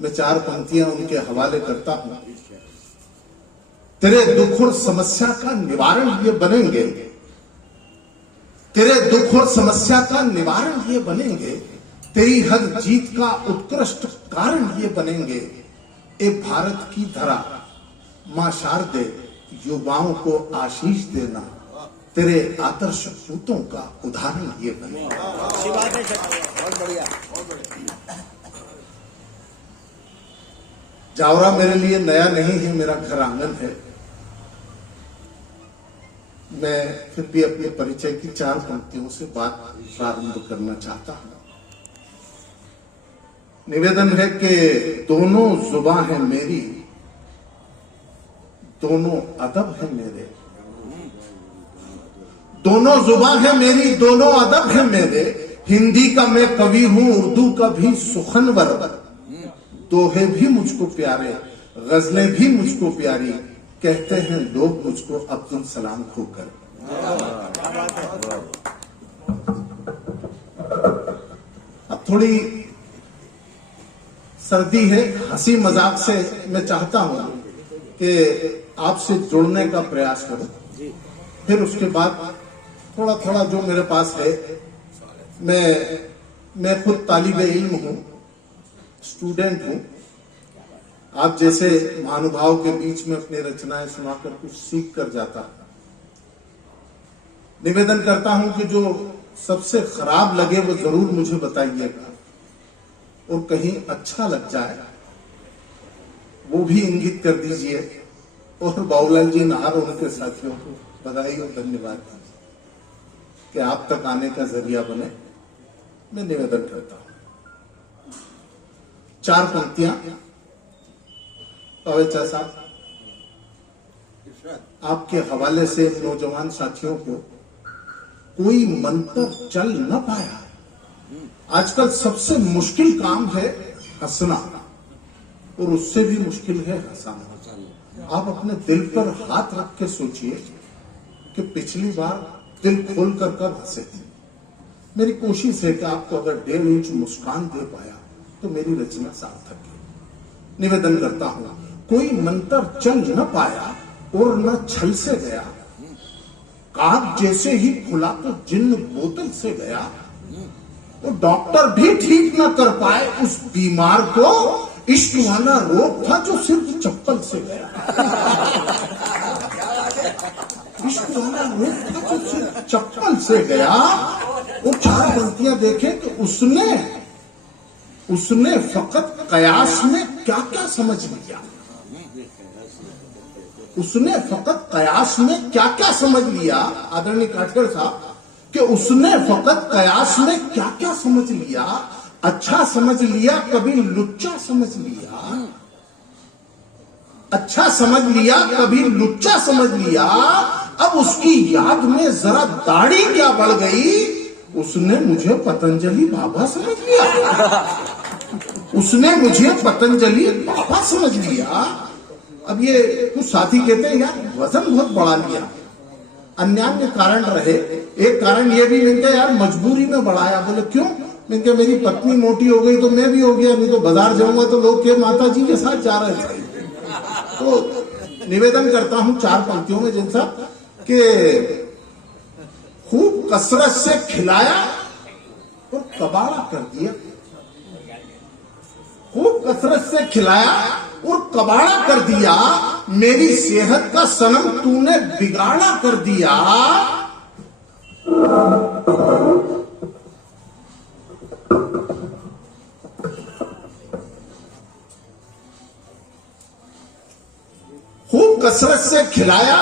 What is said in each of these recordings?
मैं 4 पंक्तियां उनके हवाले करता हूं। तेरे दुख और समस्या का निवारण ये बनेंगे, तेरे दुख और समस्या का निवारण ये बनेंगे, तेरी हर जीत का उत्कृष्ट कारण ये बनेंगे। ए भारत की धरा मां शारदे, युवाओं को आशीष देना, तेरे आदर्श पूतों का उदाहरण ये बनेगा। अच्छी बात है, बहुत बढ़िया, बहुत बढ़िया। जावरा मेरे लिए नया नहीं है, मेरा घर आंगन है। मैं फिर भी अपने परिचय की 4 पंक्तियों से बात प्रारंभ करना चाहता हूं। निवेदन है कि दोनों जुबान है मेरी, दोनों अदब है मेरे, दोनों जुबान है मेरी, दोनों अदब है मेरे। हिंदी का मैं कवि हूं, उर्दू का भी सुखनवर, दोहे भी मुझको प्यारे, गजलें भी मुझको प्यारी, कहते हैं लोग मुझको अब्दुल सलाम खोकर। अब थोड़ी सर्दी है, हंसी मजाक से मैं चाहता हूं कि आपसे जुड़ने का प्रयास करूं, फिर उसके बाद थोड़ा थोड़ा जो मेरे पास है, मैं खुद तालिबे इल्म हूं, स्टूडेंट हूं। आप जैसे महानुभाव के बीच में अपनी रचनाएं सुनाकर कुछ सीख कर जाता। निवेदन करता हूं कि जो सबसे खराब लगे वो जरूर मुझे बताइएगा, और कहीं अच्छा लग जाए वो भी इंगित कर दीजिए। और बाबूलाल जी नाहर और उनके साथियों को बधाई और धन्यवाद दीजिए कि आप तक आने का जरिया बने। मैं निवेदन करता हूं, 4 पंक्तियां। पवेचा साहब, आपके हवाले से नौजवान साथियों को कोई मंत्र चल न पाया। आजकल सबसे मुश्किल काम है हंसना, और उससे भी मुश्किल है हंसाना। आप अपने दिल पर हाथ रख के सोचिए कि पिछली बार दिल खोल कर कब हंसे थे। मेरी कोशिश है कि आपको अगर 1.5 इंच मुस्कान दे पाया तो मेरी रचना सार्थक है। निवेदन करता हूं, कोई मंत्र चल न पाया और न छल से गया, काग जैसे ही खुला तो जिन्न बोतल से गया, वो डॉक्टर भी ठीक न कर पाए उस बीमार को, इश्क वाला रोग था जो सिर्फ चप्पल से गया। इश्क वाला रोग था जो सिर्फ चप्पल से गया। वो 4 पंक्तियां देखें कि उसने फकत कयास में क्या क्या समझ लिया, उसने फकत कयास में क्या क्या समझ लिया। आदरणीय काटकर साहब, कि उसने फकत कयास में क्या क्या समझ लिया। अच्छा समझ लिया, कभी लुच्चा समझ लिया, अच्छा समझ लिया, कभी लुच्चा समझ लिया। अब उसकी याद में जरा दाढ़ी क्या बढ़ गई, उसने मुझे पतंजलि बाबा समझ लिया, उसने मुझे पतंजलि बाबा समझ लिया। अब ये कुछ साथी कहते हैं यार वजन बहुत बढ़ा लिया, अन्य कारण रहे। एक कारण ये भी मैंने कहा यार मजबूरी में बढ़ाया। बोले क्यों? मैंने कहा मेरी पत्नी मोटी हो गई तो मैं भी हो गया, नहीं तो बाजार जाऊंगा तो लोग के माता जी के साथ जा रहे थे। तो निवेदन करता हूं 4 पंक्तियों में जिनसा कि खूब कसरत से खिलाया और कबाड़ा कर दिया, खूब कसरत से खिलाया और कबाड़ा कर दिया, मेरी सेहत का सनम तूने बिगाड़ा कर दिया। खूब कसरत से खिलाया,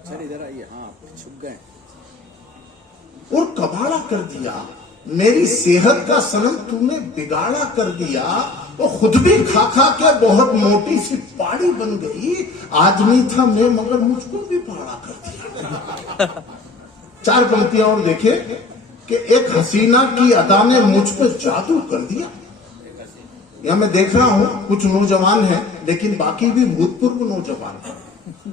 सर इधर आइए, हाँ छुप गए, और कबाड़ा कर दिया, मेरी सेहत का सनम तूने बिगाड़ा कर दिया। वो खुद भी खा खा के बहुत मोटी सी पाड़ी बन गई, आदमी था मैं मगर मुझको भी पाड़ा कर दिया। 4 पंक्तियां और देखिए कि एक हसीना की अदा ने मुझ पर जादू कर दिया। यहां मैं देख रहा हूं कुछ नौजवान हैं, लेकिन बाकी भी भूतपूर्व नौजवान हैं।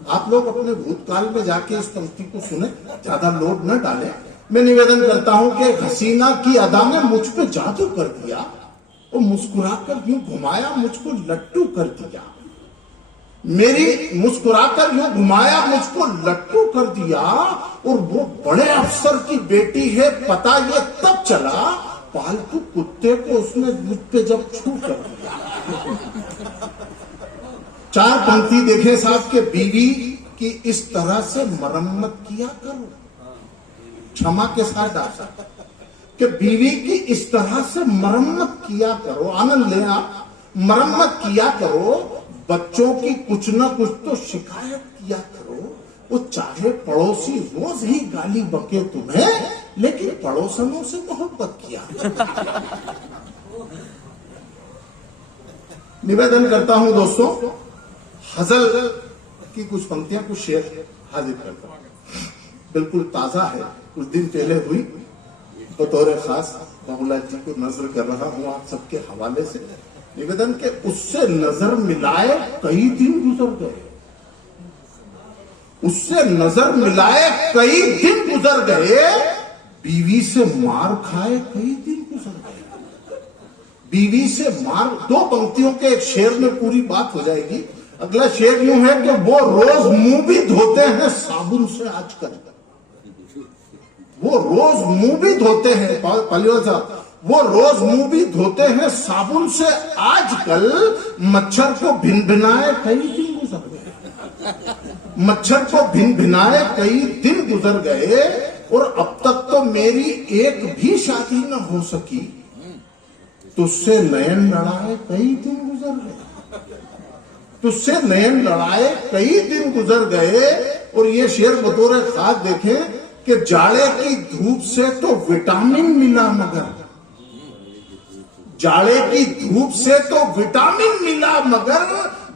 आप लोग अपने भूतकाल में जाके इस पंक्ति को सुने, ज्यादा लोड न डालें। मैं निवेदन करता हूं कि एक हसीना की अदा ने मुझ पर जादू कर दिया, वो मुस्कुराकर यूं घुमाया, मुझको लट्टू कर दिया। मेरी मुस्कुराकर यूं घुमाया, मुझको लट्टू कर दिया। और वो बड़े अफसर की बेटी है, पता ये तब चला, पालतू कुत्ते को उसने मुझ पे जब छू कर दिया। 4 पंक्ति देखे साहब के बीवी की इस तरह से मरम्मत किया करो। क्षमा के साथ डाटा कि बीवी की इस तरह से मरम्मत किया करो। आनंद लें आप, मरम्मत किया करो। बच्चों की कुछ न कुछ तो शिकायत किया करो। वो चाहे पड़ोसी रोज ही गाली बके तुम्हें, लेकिन पड़ोसनों से मोहब्बत किया। निवेदन करता हूं दोस्तों, हजल की कुछ पंक्तियां कुछ शेर हाजिर करता हूं। बिल्कुल ताजा है, कुछ दिन पहले हुई। बतौर खास बाबूलाल जी को नजर कर रहा हूं आप सबके हवाले से। निवेदन के उससे नजर मिलाए कई दिन गुजर गए, उससे नजर मिलाए कई दिन गुजर गए। बीवी से मार खाए कई दिन गुजर गए। बीवी से मार, 2 पंक्तियों के एक शेर में पूरी बात हो जाएगी। अगला शेर यूं है कि वो रोज मुंह भी धोते हैं साबुन से आजकल। वो रोज मुंह भी धोते हैं, पालीवाल साहब, वो रोज मुंह भी धोते हैं साबुन से आजकल। मच्छर को भिन भिनाए कई दिन गुजर गए। मच्छर को भिन भिनाए कई दिन गुजर गए। और अब तक तो मेरी एक भी शादी न हो सकी, तुझसे नयन लड़ाए कई दिन गुजर गए। तुझसे नयन लड़ाए कई दिन गुजर गए। और ये शेर बतौर खास देखें कि जाड़े की धूप से तो विटामिन मिला, मगर जाड़े की धूप से तो विटामिन मिला, मगर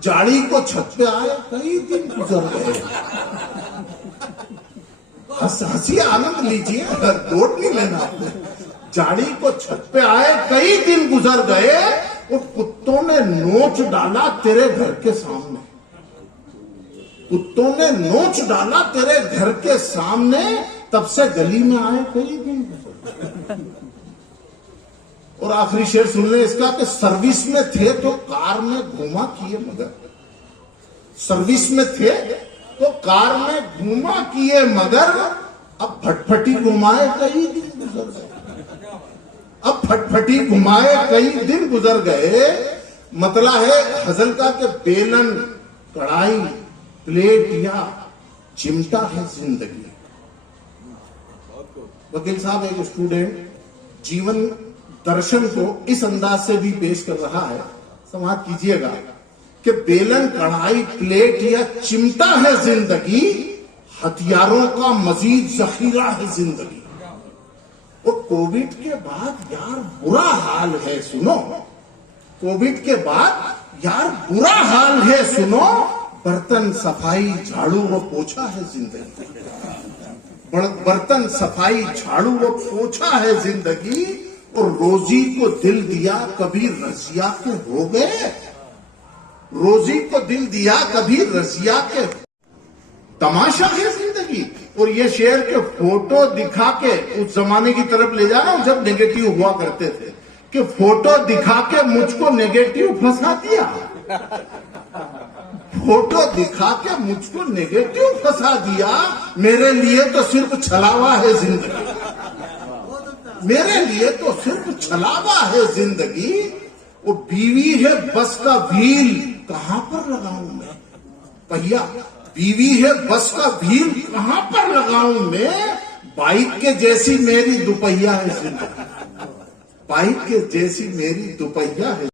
जाड़ी को छत पे आए कई दिन गुजर गए। हंसी आनंद लीजिए, दोट नहीं लेना आपने। जाड़ी को छत पे आए कई दिन गुजर गए। और कुत्तों ने नोच डाला तेरे घर के सामने। कुत्तों ने नोच डाला तेरे घर के सामने, तब से गली में आए कई दिन गुजर गए। और आखिरी शेर सुन ले इसका कि सर्विस में थे तो कार में घुमा किए, मगर सर्विस में थे तो कार में घुमा किए, मगर अब फटफटी घुमाए कई दिन गुजर गए। अब फटफटी घुमाए कई दिन गुजर गए। मतलब है हजल का कि बेलन, कढ़ाई, प्लेट या चिमटा है जिंदगी। वकील साहब एक स्टूडेंट जीवन दर्शन को इस अंदाज से भी पेश कर रहा है, समाप्त कीजिएगा कि बेलन, कढ़ाई, प्लेट या चिमटा है जिंदगी, हथियारों का मजीद जखीरा है जिंदगी। और कोविड के बाद यार बुरा हाल है, सुनो, कोविड के बाद यार बुरा हाल है, सुनो, बर्तन सफाई, झाड़ू व पोछा है जिंदगी। बर्तन सफाई, झाड़ू व पोछा है जिंदगी। और रोजी को दिल दिया कभी रजिया के हो गए। रोजी को दिल दिया कभी रजिया के, तमाशा है जिंदगी। और ये शेर के फोटो दिखा के उस जमाने की तरफ ले जा रहा हूं जब नेगेटिव हुआ करते थे, कि फोटो दिखा के मुझको नेगेटिव फंसा दिया। फोटो दिखा के मुझको नेगेटिव फंसा दिया। मेरे लिए तो सिर्फ छलावा है जिंदगी। मेरे लिए तो सिर्फ छलावा है जिंदगी। वो बीवी है बस का व्हील, कहां पर लगाऊं मैं पहिया। बीवी है बस का व्हील, कहां पर लगाऊं मैं। बाइक के जैसी मेरी दुपहिया है जिंदगी। बाइक के जैसी मेरी दुपहिया है।